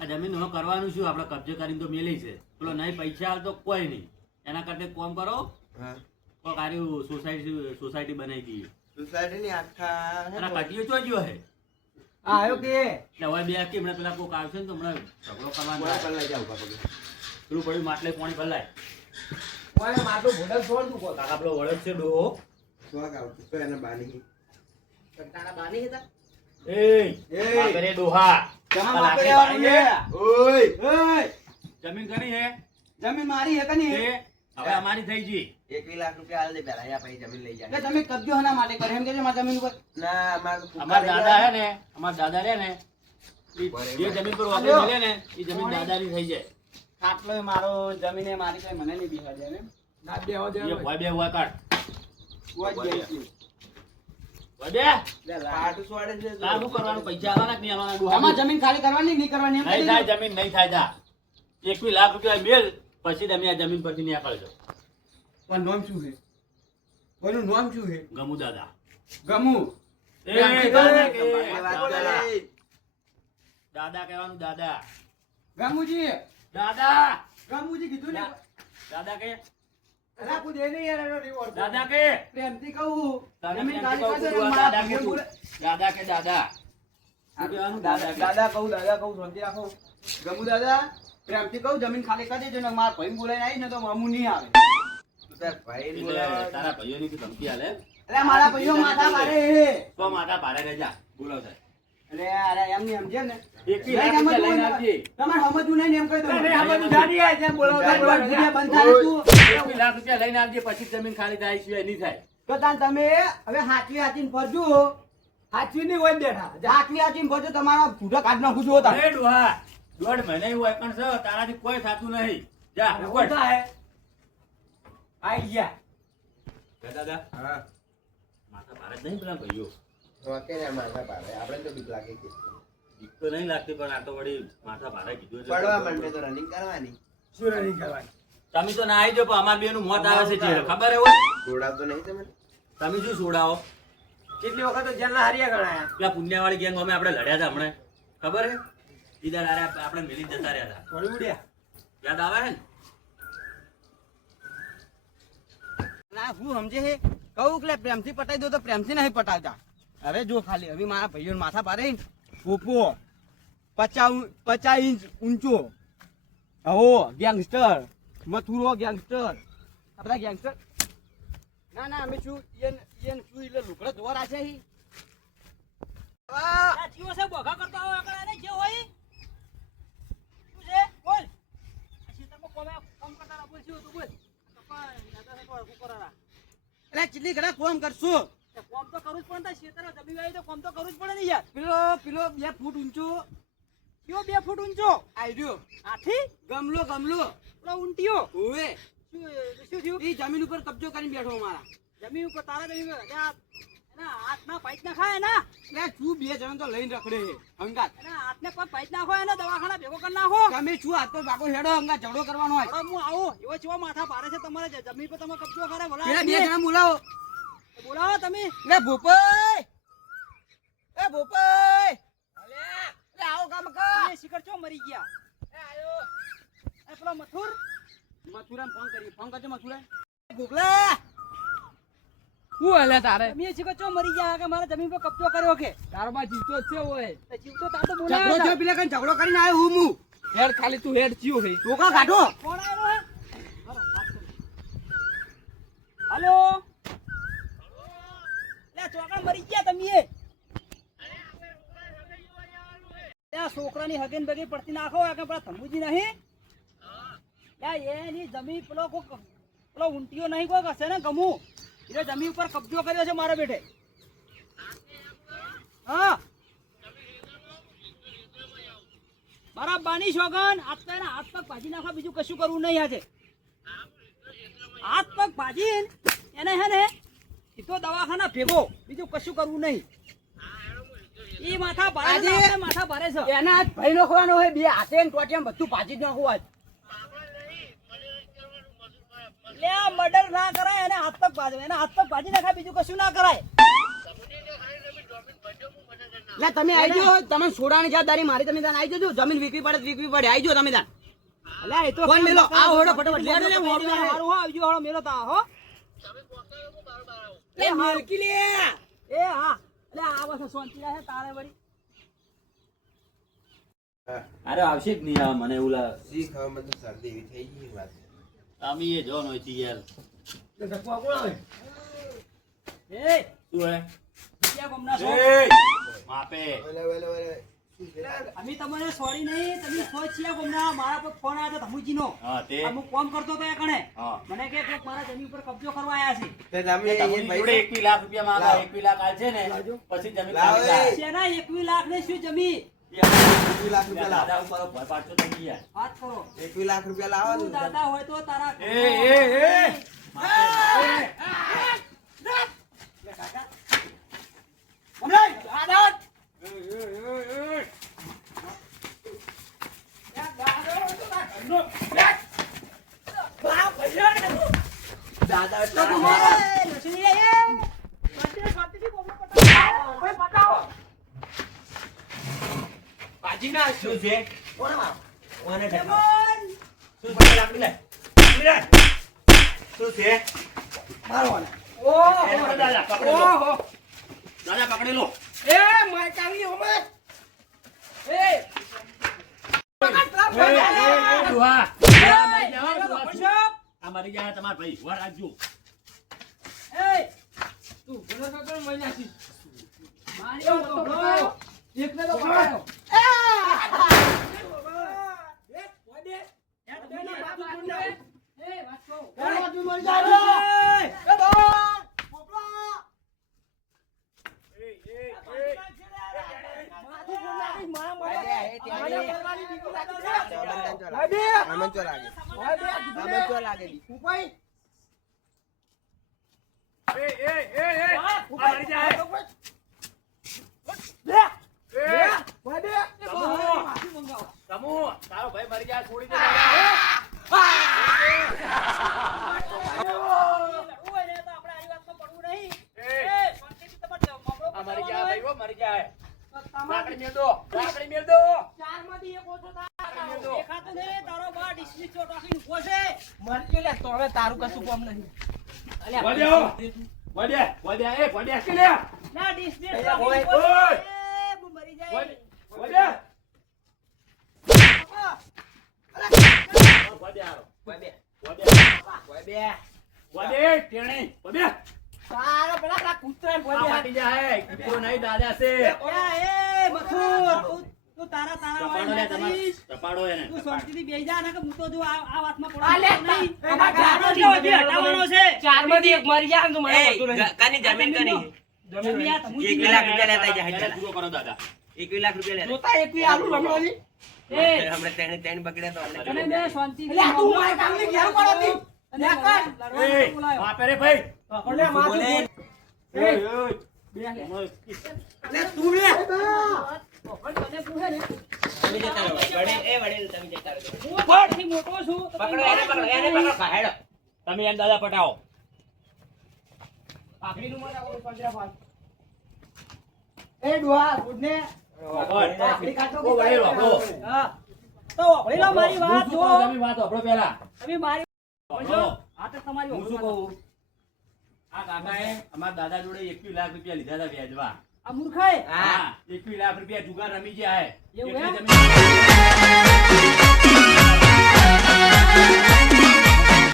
આ જમીન હવે કરવાનું શું? આપણે કબજે કરીને તો મેલી છે. પેલો નહીં પૈસા હાલ તો કોઈ નહીં. એના કરતા કોમ કરો. હા કોક આર્યું સોસાયટી બનાવી દઈએ. સોસાયટી ની આખા એના કટીઓ ચોજ્યો હે. આવ્યો કે એટલે હવે બે કે હમણાં પેલા કોક આવશે ને તો હમણાં ઝઘડો કરવાનો કોઈ થાય. પણ લઈ જાવ બાપા પેલું પડ્યું માટલે પાણી ભલાય. ઓય માટલું ભોડક છોડ તું કો કાકા પેલો વળગ છે ડોહો. સ્વાગ આવતું તો એને બાની કંટાળા બાની હતા બાપરે ડોહા. જમા આ માપે લાકડી લેવાનું પાડી લે ઓય જમીન કરી હે જમીન મારી હે કની તે હવે અમારી થઈ ગઈ. 1 લાખ રૂપિયા હાલ દે પેલા અહીંયા પછી જમીન લઈ એટલે જાય તમે કબજો હના માટે કરે એમ કે મારી જમીન ઉપર ના અમારા દાદા હે ને અમારા દાદા રે ને જે જમીન પર વાપરી મળે ને એ જમીન દાદાની થઈ જાય. ખાટલો મારો જમીને મારી કઈ મને નહીં બિહાર દે એમ ના બેહો દે એ ભય બે હોય કાઢ. ઓય ભય ગઈ બે લે લા આટું સ્વાડે છે તાર શું કરવાનું? પૈસા આલવાના કે નહીં આલવાના? ડોહા આમાં જમીન ખાલી કરવાની નહીં કરવાની એમ નહીં કહી થાય દીધું. જમીન નહીં થાય જા. 21 લાખ રૂપિયા મેલ પછી તમે આ જમીન પરથી નીકળજો. પણ નામ શું છે કોઈનું નામ શું છે ગમુ દાદા. ગમુ એ એ દાદા કે વાત કરે. દાદા કહેવાનું દાદા. ગમુજી દાદા ગમુજી કીધું ને દાદા કે અલા કુ દે ને યાર એનો નહીં ઓળખો. દાદા કે પ્રેમથી કહું તને જમીન કેમ ખાલી કહું કરશે તું ને આ મારા દાદા કે ભાઈઓ તું? બોલે. દાદા કે દાદા શું કહેવાનું? દાદા કે દાદા કહું શાંતિ રાખો ગમુ દાદા પ્રેમથી કહું જમીન ખાલી કરી દેજો ને મારા ભાઈ બોલાઈને આવી ને તો મામુ નહીં આવે તું તાર ભાઈ એટલે બોલાવે. તારા ભાઈઓની કોઈ ધમકી આલે? એટલે મારા ભાઈઓ માથા મારે હે તો માથા ભારે રહેજા. બોલો સાહેબ. અરે એમ નહીં સમજે ને 21 લાખ રૂપિયા લઈને આવજે. તમારે સમજવું નહીં ને એમ કહી દો નહીં સમજવું. જાડી આય જેમ બોલાવો જાડી બોલાવો. વાત દુનિયા બંધ થાય તું 21 લાખ રૂપિયા લઈને આવજે પછી જમીન ખાલી થાય સિવાય નહીં થાય. તો તાન તમે હવે હાચવીને ફરજો હાચવી નહીં હોય બેઠા હાચવીને ફરજો તમારા ભૂડા કાઢ નાખું છું તાર અરે ડોહા, 1.5 મહિના એવું હોય પણ છે, તારાથી કોઈ થાતું નહીં. જા ઉપડ. આઈ ગયા જા દાદા. હા માથા ભારે જ નહીં પેલા ભાઈઓ. રોકે ને માથા પાડે આપણે તો બીક લાગે છે બીક તો નહીં લાગતી પણ આ તો વળી માથા ભારે કીધું એટલે પડવા માંડે તો રનિંગ કરવાની શું નહીં કરવાની તમે તો ના આવી જાઓ પણ અમાર બેનું મોત આવે છે ચેડે. ખબર હે હોય? દોડાવતો નહીં તમે તમે શું છોડાવો? કેટલી વખત તો જેલના હારિયા ગણાયા પેલા પુણ્યવાળી ગેંગ અમે આપણે લડ્યા હતા હમણાં. ખબર હે? ઈદાર હારે આપણે મેલી જતા રહ્યા હતા. વળી ઉડ્યા યાદ આવે હે ને? ના હું સમજે છે કહું કે પ્રેમથી પટાઈ દો તો પ્રેમથી નહીં પટાવતા હવે જો ખાલી હવે મારા ભાઈઓ માથા પારે પોપો 50 ઇંચ ઊંચો હો ગેંગસ્ટર મથુરો ગેંગસ્ટર આ બધા ગેંગસ્ટર ના ના અમે શું ઈયન શું એટલે લુકડો જોવા રાખે છે જીવો છે બોગા કરતો હોય એકલા ને જે હોય શું છે બોલ આ ખેતરમાં કામ કરતા રહો બોલ શું તું બોલ કપા દાદા ને કોઈ કરારા એટલે ચીલી ઘડા કોમ કરશું કોમ તો કરવું જ પડે ને ખેતરમાં જમી આવી તો કોમ તો કરવું જ પડે ને યાર પેલો 2 ફૂટ ઊંચો કયો 2 ફૂટ ઊંચો આઈ રહ્યો આથી ગમલો પેલો ઊંટિયો ઓવે શું થયું એ જમીન ઉપર કબજો કરીને બેઠો મારા જમીન ઉપર તારા જમીન ઉપર એના હાથના પાઇપ ના ખાય એના એટલે તું 2 જણ તો લઈને રખડે છે હંગાત એના હાથને પગ પાઇપ નાખો એને દવાખાના ભેગો કરી નાખો તમે શું હાથ તો બાકો હેડો હંગાત ઝઘડો કરવાનો હોય હવે હું આવું એવો ચેવો માથા ભારે છે તમારે જમીન પર તમે કબજો કરે પેલા બોલાવો 2 જણા બોલાવો બોલાવો તમે લે ભોપાઈ એ ભોપાઈ લે આવો કામ કર એ શિખર ચો મરી ગયા એ પેલો મથુર મથુરામ ફોન કરજો મથુરા ભોગલા હું હલે તારે તમે શિખર ચો મરી ગયા કે મારા જમીન પર કબજો કર્યો કે તારો બા જીવતો જ છે ઓય તો જીવતો તાર તો ઝઘડો બોલાવો થયો પેલા કઈ ઝઘડો કરીને આવ્યો હું હેડ ખાલી તું હેડ ચિયો હે ટોકા કાઢો કોણ આયો હે હાલો લે ચોકડા મરી ગયા તમે ત્યાં છોકરાની હગીન બગી પડતી નાખો કે પેલા થંબુજી નહીં ત્યાં એની જમીન પેલો ઊંટીઓ નહીં કોઈ હશે ને ગમું એટલે જમીન ઉપર કબજો કર્યો છે મારા બેઠે હા મારા બાની શોગન આજ તો એના હાથ પગ ભાજી નાખવા બીજું કશું કરવું નહીં આજે હાથ પગ ભાજી એને હે ને એ તો દવાખાના ભેગો બીજું કશું કરવું નહીં ઈ માથા ભારે છે, આપણે માથા ભારે છે એના હાથ ભાઈ નાખવાનો હોય 2 હાથે ને ટોટિયામ બધું ભાજી જ નાખવું આજ લે આ મર્ડર ના કરાય એને હાથ પગ ભાજે એના હાથ પગ ભાજી નાખાય બીજું કશું ના કરાય એટલે તમે આવી જાઓ, તમે છોડાની જવાબદારી મારી, તમે તાન આવી જજો, જમીન વીકવી પડે આવી જાઓ તમે તાન. અલ્યા એ તો ફોન મેલો, આ હોડો ફટાફટ લેડો લે, મોડું ના થાય. હારું હો, આવજો હળો મેલો તા હો. લે મેલકી લે. એ હા, અલ્યા આ વર્ષે શાંતિ રહે તારે વળી. હા અરે આવશે જ નહીં આ મને એવું લાગે શી ખબર મને તો શરદી એવી થઈ ગઈ વાત અમે એ જોન હોય છે યાર એ શું હે ક્યાં ગમના છો? માપે ઓલે ઓલે ઓલે શું છે અમે તમને સોરી નહીં, તમે સોચ્યા ગમના. મારા પર ફોન આવ્યો તો ધમુજીનો. હા તે અમુક કામ કરતો તો એ કણે હા મને કે કોક મારા જમીન પર કબજો કરવા આયા છે. તે તમે તમે એ જોડે 21 લાખ રૂપિયા માંગા, લાવ. 21 લાખ આલશે ને પછી જમીન લાવ ખાલી એ. થાય. શેના 21 લાખ ને શું જમીન? એ અમારા 21 લાખ રૂપિયા લાવો દાદા ઉપર ભય પાડશો નહીં યાર. વાત કરો. 21 લાખ રૂપિયા લાવો તું ને દાદા હોય તો તારા એ લે કાકા. દાદા તો તું મારો લક્ષ્મી લે એ. શાંતિથી બોલો, પટાવો. ઓય પટાવો. શું છે ઓને જમણ. શું છે લાકડી લે શું છે ઓહો. દાદા પકડી લો દાદા પકડી લો એ દુહા મરી જાઓ દુહા આ મરી જાય તમાર ભાઈ વાર રાખજો આમન ચો લાગે તારો ભાઈ મરી જાય છોડી દે મરી જાય ભાઈ હો, મરી જાય લાકડી મેલ દો દેખાતો ને તારો બા ડિસ્મિસ ચોટ રાખીને ઊભો છે. તારું કશું કામ નહીં. વડ્યા એ વડ્યા કે લે ના ડિસ્મિસ અહીંયા રાખીને હોય. ઊભો ઓય. છે. એ, હું મરી જાય. વડ્યા વડે ટેણી વડ્યા તારો પેલા કૂતરાને આ બોલ્યા. માટી જાય કૂતરો નહીં દાદા છે યા, એ મથુર, તું તારા ચપાડો વાળી લે ના તમાર કરીશ. ચપાડો એને તું શાંતિથી બેસી જા ને કે હું તો જો આ વાતમાં આ લે, પડવાનો નહીં. એમાં ચારનો ગાળો જેવો દીધો, જે હટાવવાનો છે. ચારમાંથી એક મરી જાય ને તો મને વધુ નહીં. કાની જમીન કરી જમી આ તમુજી 21 લાખ રૂપિયા લેતા જાય એને પૂરો કરો દાદા 21 લાખ રૂપિયા લેતા જોતા એકવી આલુ રમવાની. એ, હમણે તેને બગડ્યા તો અમને તને બે શાંતિથી એટલે આ તું મારા કામની ઘેર પડો તી. અને લે કર. લડવાનો એ બોલાયો. માપે રે ભાઈ અલે માથું બોલે. બોલ. બે લે. લે તું લે. તને પૂછે ને, તમે જતા રહો વડે તમે જતા રહો હું તારાથી મોટો છું તો પકડો તને એને પકડો હેડો તમે એને દાદા પટાવો પાઘડીનું મને આવું પંજરા ફાડ. એ ડોહા ગુડને પાઘડી કાઢો ઓ ભાઈ વાપરો હા. તો વળી લો મારી વાત જો. તમે વાત વાપરો પહેલા તમે મારી વાપરો. હા તો તમારી હું શું કહું આ કાકાએ અમારા દાદા જોડે 21 લાખ રૂપિયા લીધા હતા વ્યાજવા આ મૂર્ખાએ હા 21 લાખ રૂપિયા જુગાર રમી ગયા હે એવું એટલે એમ? જમીન